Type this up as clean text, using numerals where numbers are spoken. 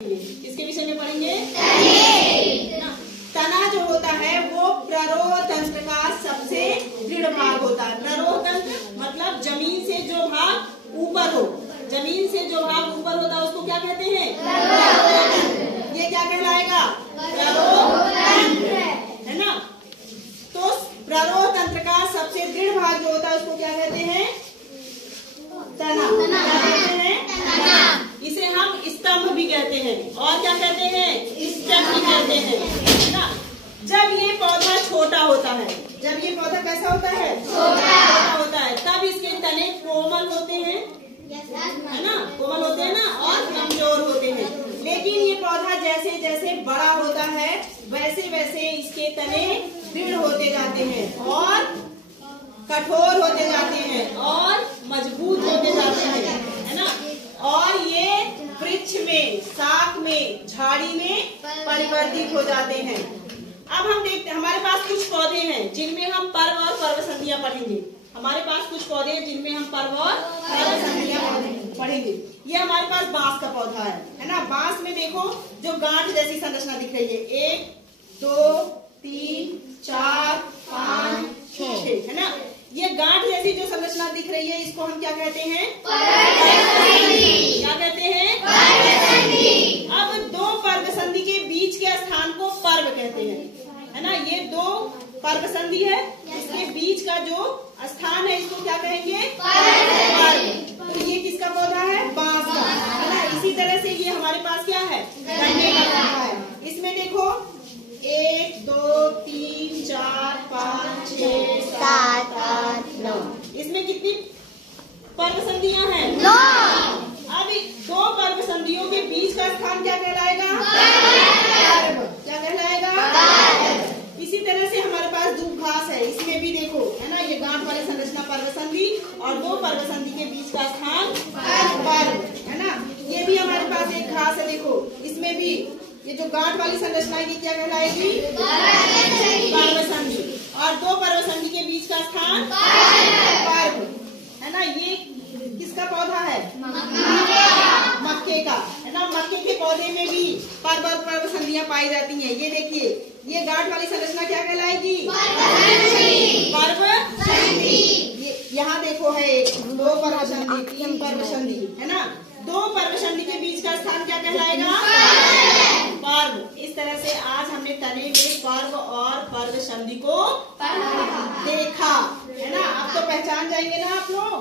इसके विषय में पढ़ेंगे तना जो होता है वो प्ररोह तंत्र का सबसे दृढ़ भाग होता है। प्ररोह तंत्र मतलब जमीन से जो भाग ऊपर हो, जमीन से जो भाग ऊपर होता है उसको क्या कहते हैं? ये क्या कहलाएगा? प्ररोह तंत्र, है ना। तो प्ररोह तंत्र का सबसे दृढ़ भाग जो होता है उसको क्या कहते हैं? तना। क्या कहते हैं? इसे हम स्तंभ भी कहते हैं और क्या कहते हैं? स्टेम भी कहते हैं ना। जब ये पौधा छोटा होता है, जब ये पौधा कैसा होता है? छोटा होता है, तब इसके तने कोमल होते हैं, है ना, कोमल होते हैं ना, और कमजोर होते हैं। लेकिन ये पौधा जैसे जैसे बड़ा होता है वैसे वैसे इसके तने दृढ़ होते जाते हैं और कठोर होते जाते हैं और मजबूत होते जाते हैं, है ना। और ये वृक्ष में, शाख में, झाड़ी में परिवर्तित हो जाते हैं। अब हम देखते हैं, हमारे पास कुछ पौधे हैं जिनमें हम पर्व और पर्व संधियां पढ़ेंगे। हमारे पास कुछ पौधे हैं जिनमें हम पर्व और पर्व संधियां पढ़ेंगे। ये हमारे पास बांस का पौधा है ना। बांस में देखो जो गांठ जैसी संरचना दिख रही है, 1 2 3 4 5 6, है ना। ये गांठ जैसी जो संरचना दिख रही है इसको हम क्या कहते हैं? क्या कहते हैं? अब दो पर्व संधि के बीच के स्थान को पर्व कहते हैं, है ना। ये दो पर्व संधि है, इसके बीच का जो स्थान है इसको क्या कहेंगे? पर्व। तो ये किसका पौधा है? बांस का, है ना। इसी तरह से ये हमारे पास क्या है? गन्ने का पौधा है। इसमें देखो 1 2 3 4 5 6 7 8 9, इसमें कितनी पर्व संधियां हैं? 9। अब दो पर्व संधियों के बीच का स्थान क्या कहलाएगा? पर्व। क्या कहलाएगा? इसी तरह से हमारे पास दूब घास है, इसमें भी देखो, है ना, ये गांठ वाली संरचना पर्व संधि और दो पर्व संधि के बीच का स्थान पर्व, है ना। ये भी हमारे पास एक घास है, देखो इसमें भी ये जो गांठ वाली संरचना है ये क्या कहलाएगी? पर्व संधि। और दो पर्व संधि के बीच का स्थान पर्व, है ना। ये किसका पौधा है? मक्के का, है ना। मक्के के पौधे में भी पर्व और पर्व संधियां पाई जाती हैं। ये देखिए, ये गांठ वाली संरचना क्या कहलाएगी? पर्व संधि। यहाँ देखो है 2 पर्व संधि, 3 पर्व संधि, है ना। 2 पर्व संधि के बीच का स्थान क्या कहलाएगा? पर्व। इस तरह से आज हमने तने में पर्व और पर्व संधि को देखा, है ना। अब तो पहचान जाएंगे ना आप लोग।